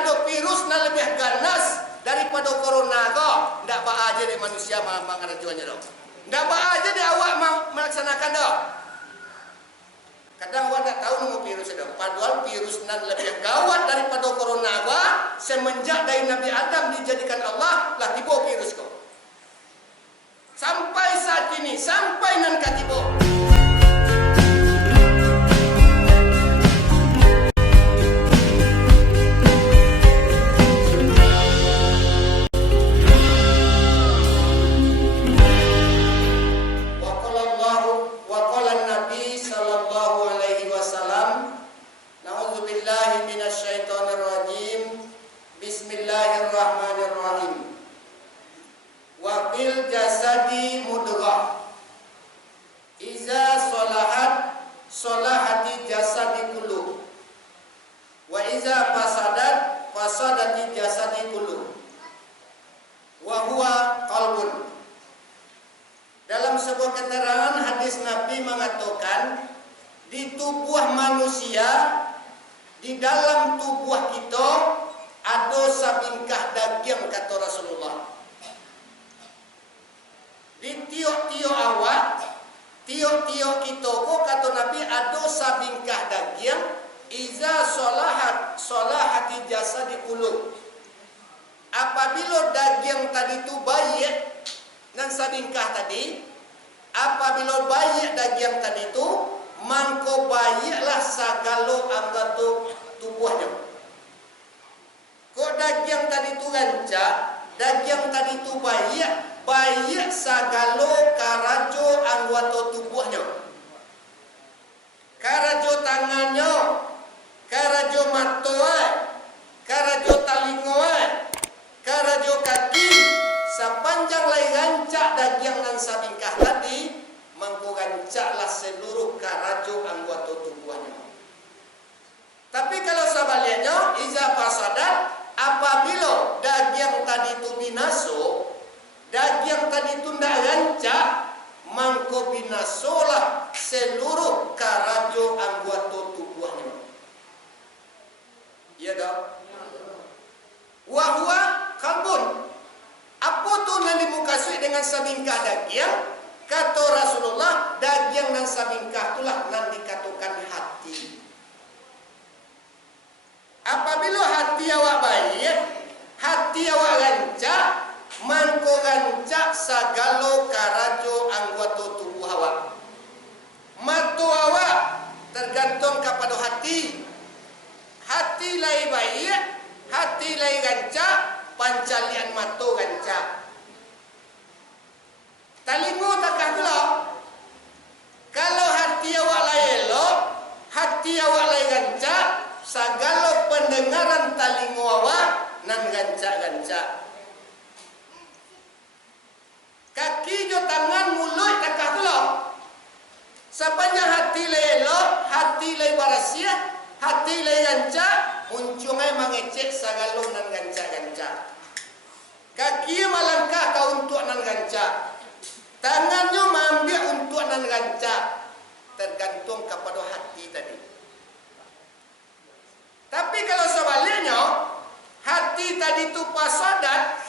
ada virus na lebih ganas daripada corona ko. Ndak ba aja di manusia mangarajuannya dong. Ndak ba aja di awak melaksanakan dong. Kadang awak tak tahu nama virus itu. Padahal virus nan lebih gawat daripada corona ko. Semenjak dari Nabi Adam dijadikan Allah lah tiba virus ko. Sampai saat ini, sampai nan katibo. Bismillahirrahmanirrahim. Wa fil jasadi mudghah. Iza salahat salahati jasadi kullu. Wa iza fasadat fasadati jasadi kullu. Wa huwa qalbun. Dalam sebuah keterangan hadis Nabi mengatakan di tubuh manusia, di dalam tubuh kita ada sabingkah daging, kata Rasulullah. Di tiok-tiok awak, tiok-tiok kita kok kata Nabi ada sabingkah daging. Iza solahat solahati jasadi kullu. Apabila daging tadi itu baik dan sabingkah tadi, apabila baik daging tadi itu, mangko baiklah segala anggota tubuhnya. Kok daging tadi itu rancak, daging tadi itu baik segala karajo anggota tubuhnya. Karajo tangannya, karajo mata, karajo talinga, karajo kaki, sepanjang lai rancak daging dan sabingkah tadi, mangko rancaklah seluruh karajo anggota tubuhnya. Tapi kalau sebaliknya, iza fasadat, apabila daging tadi itu binaso, daging tadi itu tidak rancak, mangko binasolah seluruh karajo anggota tubuhnya. Iya dong? Wahwa kalbun. Apa tu yang dimukasui dengan sabingkah daging? Kata Rasulullah, daging dan sabingkah itulah yang dikatakan hati. Apabila hati awak baik, hati awak rancak, mangko rancak segala karajo anggota tubuh awak. Mata awak tergantung kepada hati. Hati lai baik, hati lai rancak, pancalian mata rancak. Talingo takah pula. Kalau hati awak lai elok, hati awak lai rancak, segala pendengaran talingo awak nan rancak-rancak. Kaki jo tangan mulut takah pula. Sepanjang hati lai elok, hati lai barasia, hati lai rancak, uncungnya mengecek segala nan rancak-rancak. Kaki melangkah ke untuk nan rancak. Tangannya mengambil untuk nan rancak. Tergantung kepada hati tadi. Tapi kalau sebaliknya, hati tadi itu pasadat,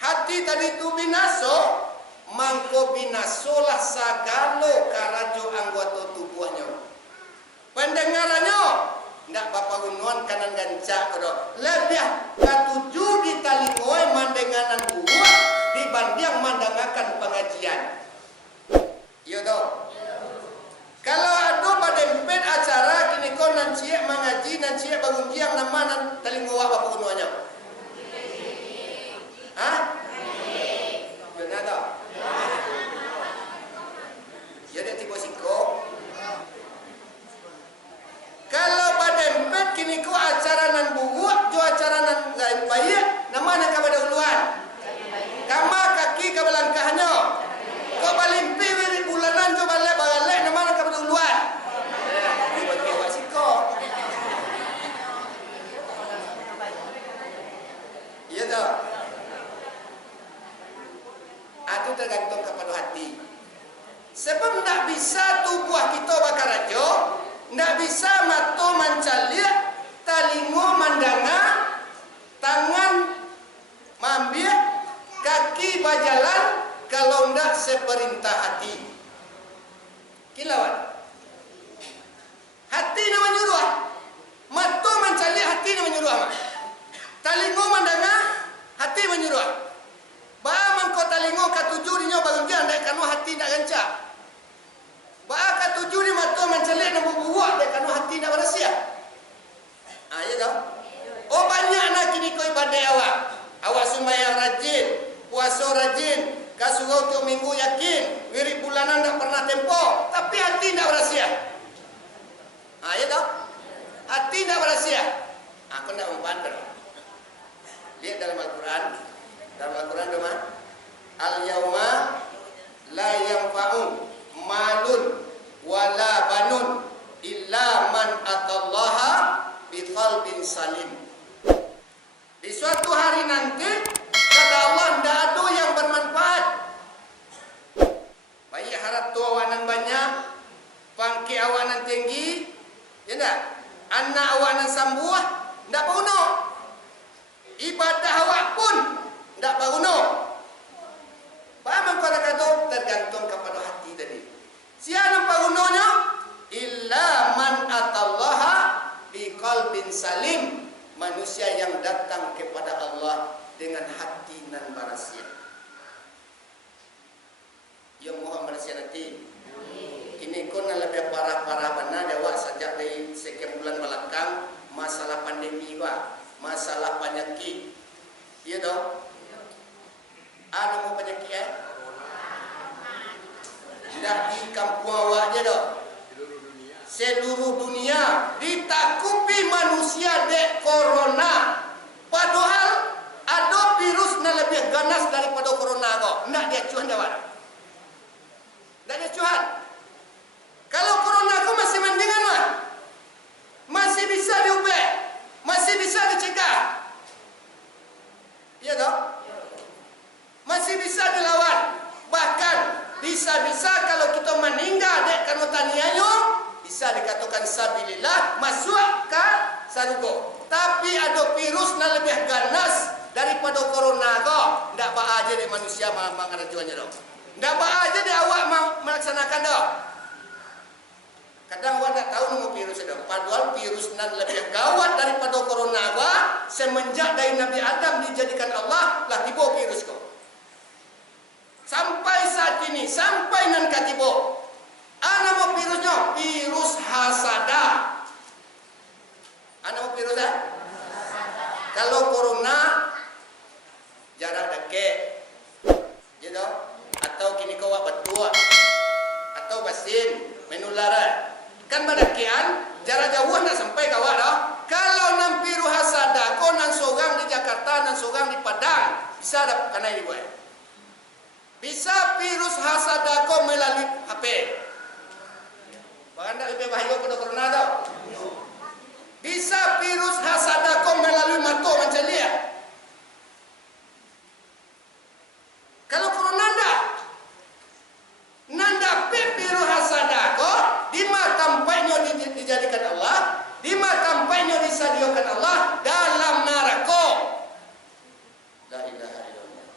hati tadi itu binaso, mangko binasolah segala karajo anggota tubuhnya. Pendengarannya, tidak bapa gunuan kanan gancak kodo. Lebih katuju di talingoi mandenganan buah dibanding mandangakan pengajian. Iya dong. Kalau ada pada empet acara kini kau nan ciek mengaji nan ciek bangun jiang nama nan talingoi bapa gunuannya. Hah? Benar tak? Ya dia tiba siko. Kalau pada empet kini kau acara nan buat, jo acara nan baik, nama nak kepada uluan. Kama kaki ke belangkahnya. Kau balimpi wiri bulanan jo balik nama nak kepada uluan. Bagi awak siko. Iya tak? Itu tergantung kepada hati. Sebab tidak bisa tubuh kita bakar aja. Tidak bisa mata mancalia, talingo mandanga, ikut ibadah awak. Awak sembahyang rajin, puasa rajin, kasuruh tiap minggu yakin, wirid bulanan tak pernah tempo, tapi hati tak berhasil. Ya tak? Hati tak berhasil. Aku nak membantu. Lihat dalam Al-Quran. Dalam Al-Quran cuma al-yauma la yanfa'u malun wala banun illa man atallaha biqalbin salim. Di suatu hari nanti kata Allah tidak ada yang bermanfaat. Baik harap tu awanan banyak, pangki awanan tinggi, ya tak? Anak awanan sambuah, tidak berguna. Ibadah awak pun tidak berguna. Paham kau kata tergantung kepada hati tadi. Siapa bergunanya? Illa man atallaha biqalbin salim. Manusia yang datang kepada Allah dengan hati nan barasia. Yang Muhammad nanti. Ini kau nak lebih parah-parah mana jawab sejak dari sekian bulan belakang masalah pandemi juga, masalah penyakit. Iya dong. Ada mau penyakit tidak di kampung awak je dong. Seluruh dunia ditakupi manusia dek corona. Padahal ada virus yang lebih ganas daripada corona kok. Tidak dia cuan jawab. Tidak dia cuan. Kalau corona kau masih mendingan mah. Masih bisa diubah. Masih bisa dicegah. Iya dong? Masih bisa dilawan. Bahkan bisa-bisa kalau kita meninggal dek karena taniayo bisa dikatakan sabilillah masuk ke surga. Tapi ada virus yang lebih ganas daripada corona kok. Ndak ba aja di manusia mengarajuannya dong. Ndak ba aja di awak melaksanakan dong. Kadang awak tak tahu nama virus itu. Padahal virus yang lebih gawat daripada corona kok. Semenjak dari Nabi Adam dijadikan Allah lah tiba virus kok. Sampai saat ini, sampai nan katibo. Nama virusnya virus hasada. Nama virusnya? Kalau corona jarak dekat, gitu? Atau kini kau berdua, atau basin menularan. Kan badakian jarak jauh nak sampai kawak dah. Kalau nam virus hasada, kau nan sorang di Jakarta, nan sorang di Padang, bisa dapat kena ini buat. Bisa virus hasada kau melalui HP. Bahkan tak lebih bahaya pada corona tau. Bisa virus hasada kau melalui mata macam lihat. Kalau corona ndak. Nanda virus hasada kau di mata tampaknya dijadikan Allah, di mata tampaknya disediakan Allah dalam neraka. La ilaha illallah.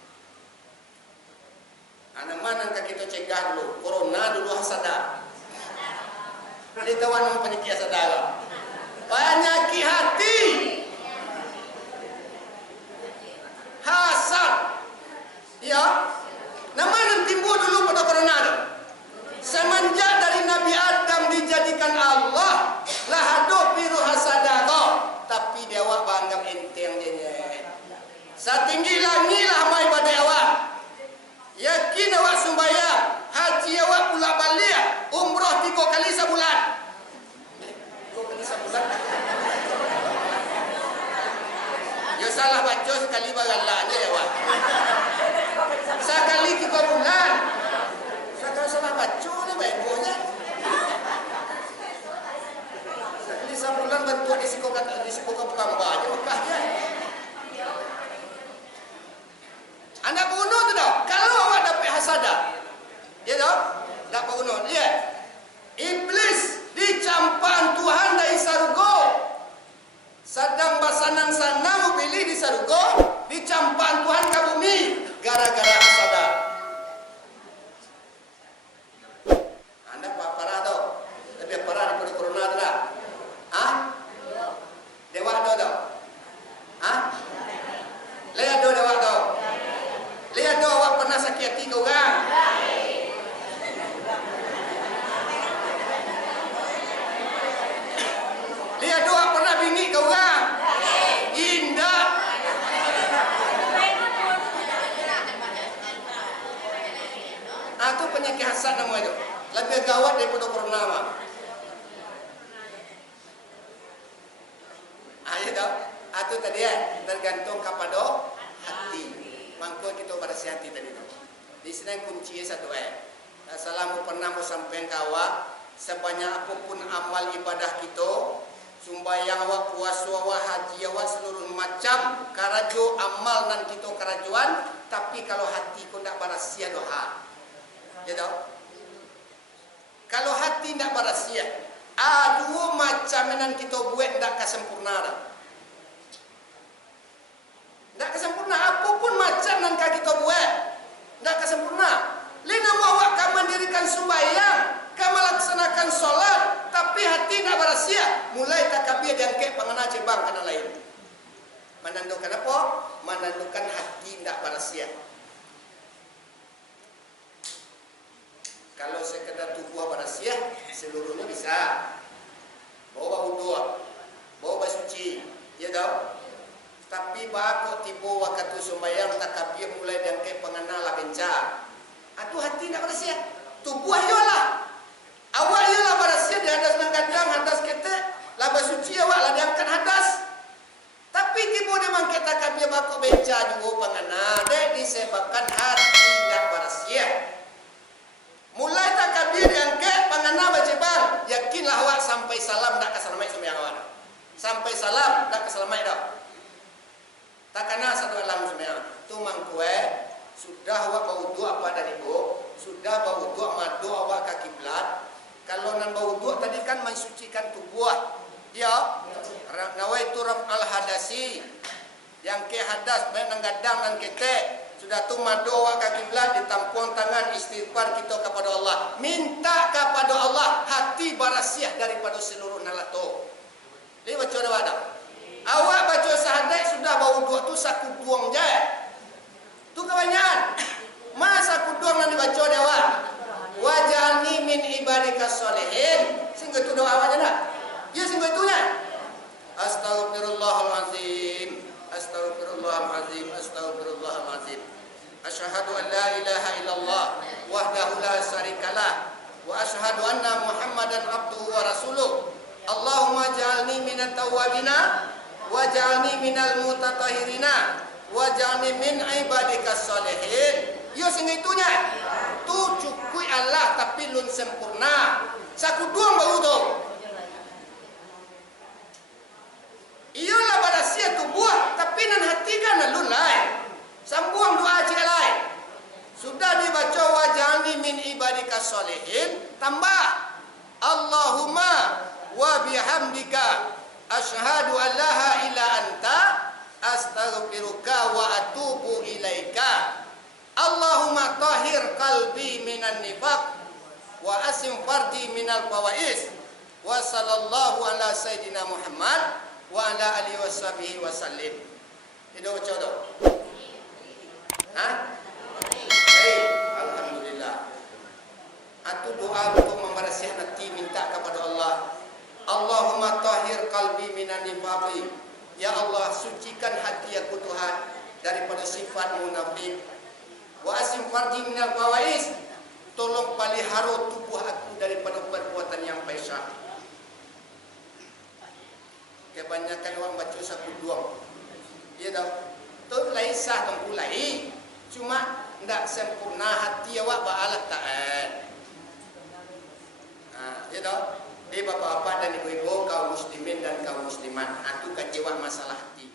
Anak mana kita cegah dulu? Corona dulu hasada. Dia tahu nama penyakit hasada. Penyakit hati. Hasad. Ya. Nama yang timbul dulu pada corona tu. Semenjak dari Nabi Adam dijadikan Allah, lah ada virus hasada kau. Tapi dia awak banggap enteng je. Setinggi langit lah mai pada awak. Yakin awak sembahyang, haji awak pula balik, umrah 3 kali sebulan. 3 kali sebulan. Ya salah baca sekali bagalak je awak. Sekali 3 bulan. Sekali salah baca ni baik punya. Sekali sebulan bentuk di siko bukan banyak makanya. Anda bunuh tu dah. Kalau awak dapat hasada, ya dah, dapat bunuh. Lihat, iblis dicampan Tuhan dari surga. Sedang basanang-sanang pilih di surga, dicampan Tuhan ke bumi gara-gara hasada. Anda parah tau, lebih parah daripada corona tu dah. Dewa tau. Lihat dewa tau. Lihat doa awak pernah sakit hati ke orang? Lihat doa pernah bingit ke orang? Indah. dia tergantung kepada hati. Mangko kita bersih hati tadi tu. Di sini kunci satu Assalamu pernah mau sampai kawa sebanyak apapun amal ibadah kita, sumbayang awak, puasa awak, haji awak, seluruh macam karajo amal nan kita karajuan, tapi kalau hati kau nak barasia doa, ya tahu? Kalau hati nak barasia, dua macam nan kita buat tak kesempurna dah. Tak kesempurna apapun macam nan kita buat, tak kesempurna. Lina awak kan mendirikan sembahyang, kan melaksanakan solat, tapi hati nak barasia, mulai takbir dan ke pangana cebang kana lain. Menandakan apa? Menandakan hati nak barasia. Kalau sekedar tubuh barasia, seluruhnya bisa. Bawa wudu, bawa basuci, ya tahu? Tapi bakok tiba waktu sembahyang takbir mulai dan ke pangana la gencar. Atu hati nak barasia. Tubuh ayolah. Awak ialah barasia di hadas nang gadang, hadas ketek, laba suci awak lah diangkat hadas. Tapi tiba dia mangket takbir bakok beca juga pangana, dek disebabkan hati nak barasia. Mulai takbir diangkat pangana baca bang, yakinlah awak sampai salam dak keselamai sembahyang awak. Sampai salam dak keselamai dah. Takana satu alam sembahyang. Tu mangkue sudah awak bau wudu apa dan ibu, sudah bau wudu madu awak ke kiblat. Kalau nan bau wudu tadi kan mensucikan tubuh. Ya. Nawaitu raf'al hadasi. Yang ke hadas bae nang gadang nan ketek. Sudah tu madu awak ke kiblat, ditampung tangan istighfar kita kepada Allah. Minta kepada Allah hati barasiah daripada seluruh nalato. Li baca dah ada. Awak baca sahadat sudah bau wudu tu saku duang je. Tu kebanyakan. Masa kuduang yang dibaca dia awak. Waj'alni min ibadika sholihin. Sehingga itu doa awak je nak? Ya sehingga itunya. Astaghfirullahalazim. Astaghfirullahalazim. Astaghfirullahalazim. Asyhadu an la ilaha illallah wahdahu la syarikalah wa asyhadu anna Muhammadan abduhu wa rasuluh. Allahumma ja'alni minat tawwabina waj'alni minal mutatahhirina waj'alni min ibadikas sholihin. Yo sehingga itunya. Tu cukui Allah tapi lun sempurna. Saku duang bau tu. Iyalah barasia tubuh tapi nan hati kan lun lain. Sambung doa cik lain. Sudah dibaca waj'alni min ibadikas sholihin, tambah Allahumma wa bihamdika asyhadu an la ilaha illa anta astaghfiruka wa atubu ilaika. Allahumma tahhir qalbi minan nifaq wa asim fardi minal fawais wa sallallahu ala sayyidina Muhammad wa ala alihi washabihi wasallim. Itu baca tu. Alhamdulillah. Atu doa untuk membersihkan hati minta kepada Allah. Allahumma tahhir qalbi minan nifaqi. Ya Allah, sucikan hati aku Tuhan daripada sifat munafik. Wa asim farji minal fawais. Tolong pelihara tubuh aku daripada perbuatan yang fahisah. Kebanyakan orang baca saku duang. Ya tahu. Tu laisah tempulai. Cuma ndak sempurna hati awak ba'alat ta'at. Ya tahu. Bapak-bapak dan ibu-ibu, kaum muslimin dan kaum muslimat, aku kecewa masalah hati.